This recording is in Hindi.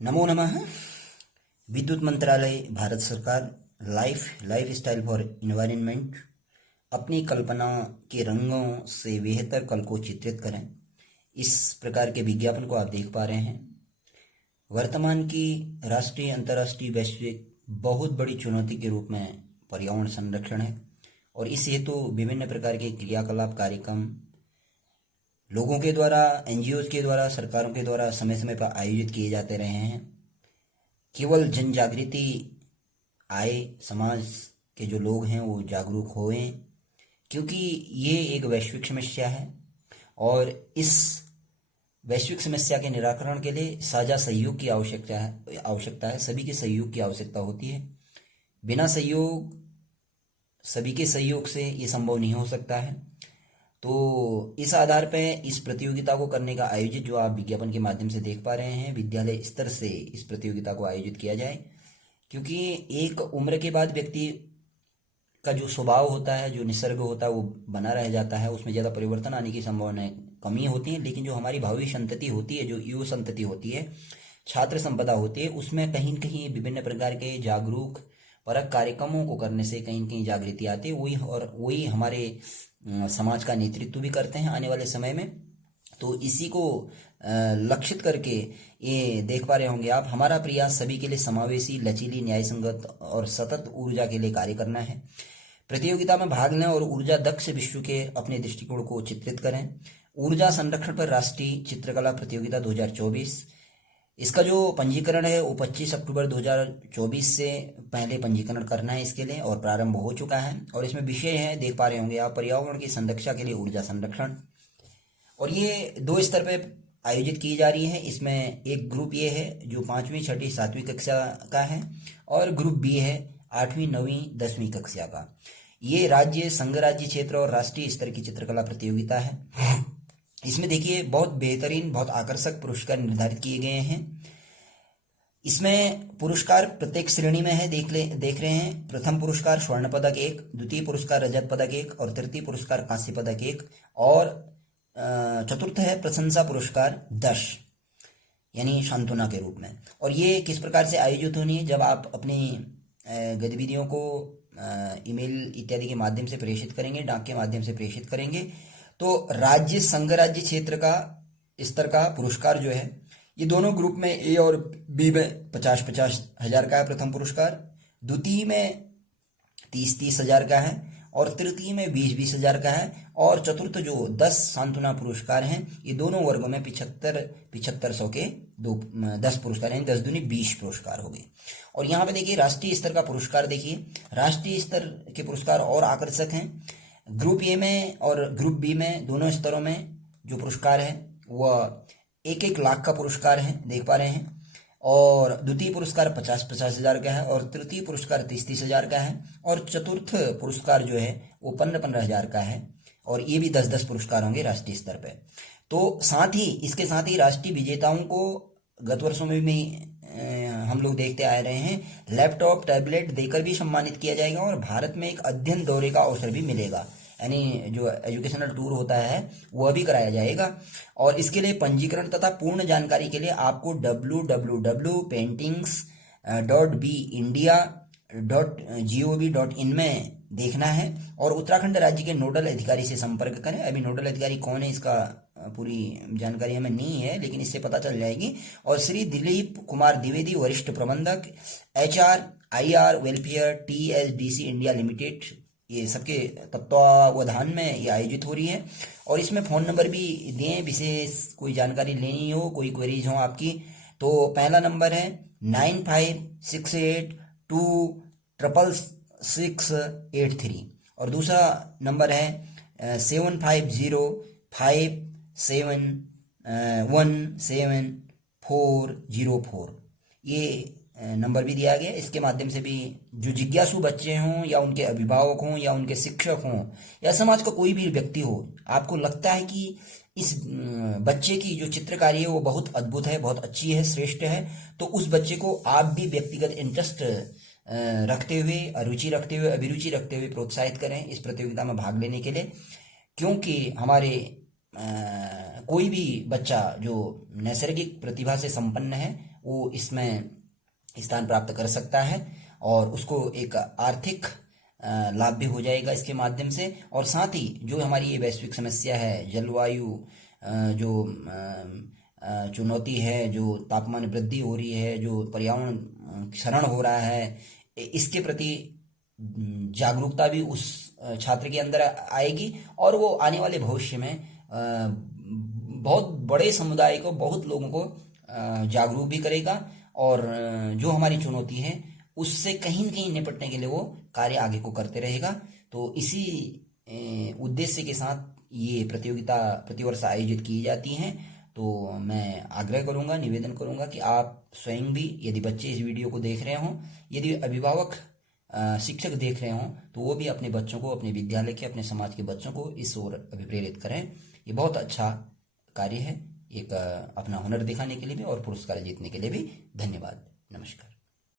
नमो नमः। विद्युत मंत्रालय, भारत सरकार। Life style for environment. अपनी कल्पना के रंगों से बेहतर कल को चित्रित करें, इस प्रकार के विज्ञापन को आप देख पा रहे हैं। वर्तमान की राष्ट्रीय, अंतर्राष्ट्रीय, वैश्विक बहुत बड़ी चुनौती के रूप में पर्यावरण संरक्षण है और इस हेतु विभिन्न प्रकार के क्रियाकलाप, कार्यक्रम लोगों के द्वारा, एनजीओज के द्वारा, सरकारों के द्वारा समय समय पर आयोजित किए जाते रहे हैं। केवल जन जागृति आए, समाज के जो लोग हैं वो जागरूक होएं, क्योंकि ये एक वैश्विक समस्या है और इस वैश्विक समस्या के निराकरण के लिए साझा सहयोग की आवश्यकता है। सभी के सहयोग की आवश्यकता होती है। बिना सहयोग, सभी के सहयोग से ये संभव नहीं हो सकता है। तो इस आधार पर इस प्रतियोगिता को करने का आयोजित, जो आप विज्ञापन के माध्यम से देख पा रहे हैं, विद्यालय स्तर से इस प्रतियोगिता को आयोजित किया जाए, क्योंकि एक उम्र के बाद व्यक्ति का जो स्वभाव होता है, जो निसर्ग होता है, वो बना रह जाता है। उसमें ज़्यादा परिवर्तन आने की संभावनाएं कमी होती है। लेकिन जो हमारी भावी संतति होती है, जो युवा संतति होती है, छात्र संपदा होती है, उसमें कहीं न कहीं विभिन्न प्रकार के जागरूक परक कार्यक्रमों को करने से कहीं न कहीं जागृति आती है। वही हमारे समाज का नेतृत्व भी करते हैं आने वाले समय में। तो इसी को लक्षित करके ये देख पा रहे होंगे आप, हमारा प्रयास सभी के लिए समावेशी, लचीली, न्यायसंगत और सतत ऊर्जा के लिए कार्य करना है। प्रतियोगिता में भाग लें और ऊर्जा दक्ष विश्व के अपने दृष्टिकोण को चित्रित करें। ऊर्जा संरक्षण पर राष्ट्रीय चित्रकला प्रतियोगिता 2024, इसका जो पंजीकरण है वो 25 अक्टूबर 2024 से पहले पंजीकरण करना है इसके लिए, और प्रारंभ हो चुका है। और इसमें विषय है, देख पा रहे होंगे आप, पर्यावरण की संरक्षा के लिए ऊर्जा संरक्षण। और ये 2 स्तर पे आयोजित की जा रही है। इसमें एक ग्रुप ये है जो 5वीं, 6ठी, 7वीं कक्षा का है, और ग्रुप बी है 8वीं, 9वीं, 10वीं कक्षा का। ये राज्य, संघ राज्य, क्षेत्र और राष्ट्रीय स्तर की चित्रकला प्रतियोगिता है। इसमें देखिए बहुत बेहतरीन, बहुत आकर्षक पुरस्कार निर्धारित किए गए हैं। इसमें पुरस्कार प्रत्येक श्रेणी में है, देख रहे हैं। प्रथम पुरस्कार स्वर्ण पदक 1, द्वितीय पुरस्कार रजत पदक 1 और तृतीय पुरस्कार कांस्य पदक 1 और चतुर्थ है प्रशंसा पुरस्कार 10, यानी सांत्वना के रूप में। और ये किस प्रकार से आयोजित होनी है? जब आप अपनी गतिविधियों को ईमेल इत्यादि के माध्यम से प्रेषित करेंगे, डाक के माध्यम से प्रेषित करेंगे, तो राज्य, संघ राज्य, क्षेत्र का स्तर का पुरस्कार जो है, ये दोनों ग्रुप में ए और बी में 50-50 हजार का है प्रथम पुरस्कार, द्वितीय में 30-30 हजार का है और तृतीय में 20-20 हजार का है, और चतुर्थ जो 10 सांत्वना पुरस्कार हैं, ये दोनों वर्गों में 7500 के 10 पुरस्कार हैं। 10 दूनी 20 पुरस्कार हो गए। और यहाँ पे देखिए राष्ट्रीय स्तर का पुरस्कार, देखिए राष्ट्रीय स्तर के पुरस्कार और आकर्षक हैं। ग्रुप ए में और ग्रुप बी में, दोनों स्तरों में जो पुरस्कार है वह 1-1 लाख का पुरस्कार है, देख पा रहे हैं। और द्वितीय पुरस्कार 50-50 हजार का है और तृतीय पुरस्कार 30-30 हजार का है और चतुर्थ पुरस्कार जो है वो 15-15 हजार का है। और ये भी 10-10 पुरस्कार होंगे राष्ट्रीय स्तर पे। तो इसके साथ ही राष्ट्रीय विजेताओं को गत वर्षों में भी हम लोग देखते आ रहे हैं, लैपटॉप, टैबलेट देकर भी सम्मानित किया जाएगा और भारत में एक अध्ययन दौरे का अवसर भी मिलेगा, यानी जो एजुकेशनल टूर होता है वह भी कराया जाएगा। और इसके लिए पंजीकरण तथा पूर्ण जानकारी के लिए आपको www.paintings.bindia.gov.in में देखना है और उत्तराखंड राज्य के नोडल अधिकारी से संपर्क करें। अभी नोडल अधिकारी कौन है इसका पूरी जानकारी हमें नहीं है, लेकिन इससे पता चल जाएगी। और श्री दिलीप कुमार द्विवेदी, वरिष्ठ प्रबंधक, HR, IR, welfare, TSDC India limited, ये सबके तत्वावधान में ये आयोजित हो रही है। और इसमें फ़ोन नंबर भी दें, विशेष कोई जानकारी लेनी हो, कोई क्वेरीज हो आपकी, तो पहला नंबर है 9568266683 और दूसरा नंबर है 7505717404। ये नंबर भी दिया गया। इसके माध्यम से भी जो जिज्ञासु बच्चे हों या उनके अभिभावक हों या उनके शिक्षक हों या समाज का कोई भी व्यक्ति हो, आपको लगता है कि इस बच्चे की जो चित्रकारी है वो बहुत अद्भुत है, बहुत अच्छी है, श्रेष्ठ है, तो उस बच्चे को आप भी व्यक्तिगत इंटरेस्ट रखते हुए, रुचि रखते हुए, अभिरुचि रखते हुए प्रोत्साहित करें इस प्रतियोगिता में भाग लेने के लिए। क्योंकि हमारे कोई भी बच्चा जो नैसर्गिक प्रतिभा से संपन्न है वो इसमें स्थान प्राप्त कर सकता है और उसको एक आर्थिक लाभ भी हो जाएगा इसके माध्यम से। और साथ ही जो हमारी ये वैश्विक समस्या है, जलवायु जो चुनौती है, जो तापमान वृद्धि हो रही है, जो पर्यावरण क्षरण हो रहा है, इसके प्रति जागरूकता भी उस छात्र के अंदर आएगी और वो आने वाले भविष्य में बहुत बड़े समुदाय को, बहुत लोगों को जागरूक भी करेगा और जो हमारी चुनौती है उससे कहीं न कहीं निपटने के लिए वो कार्य आगे को करते रहेगा। तो इसी उद्देश्य के साथ ये प्रतिवर्ष आयोजित की जाती हैं। तो मैं आग्रह करूंगा, निवेदन करूंगा कि आप स्वयं भी, यदि बच्चे इस वीडियो को देख रहे हों, यदि अभिभावक शिक्षक देख रहे हों, तो वो भी अपने बच्चों को, अपने विद्यालय के, अपने समाज के बच्चों को इस ओर अभिप्रेरित करें। ये बहुत अच्छा कार्य है, एक अपना हुनर दिखाने के लिए भी और पुरस्कार जीतने के लिए भी। धन्यवाद, नमस्कार।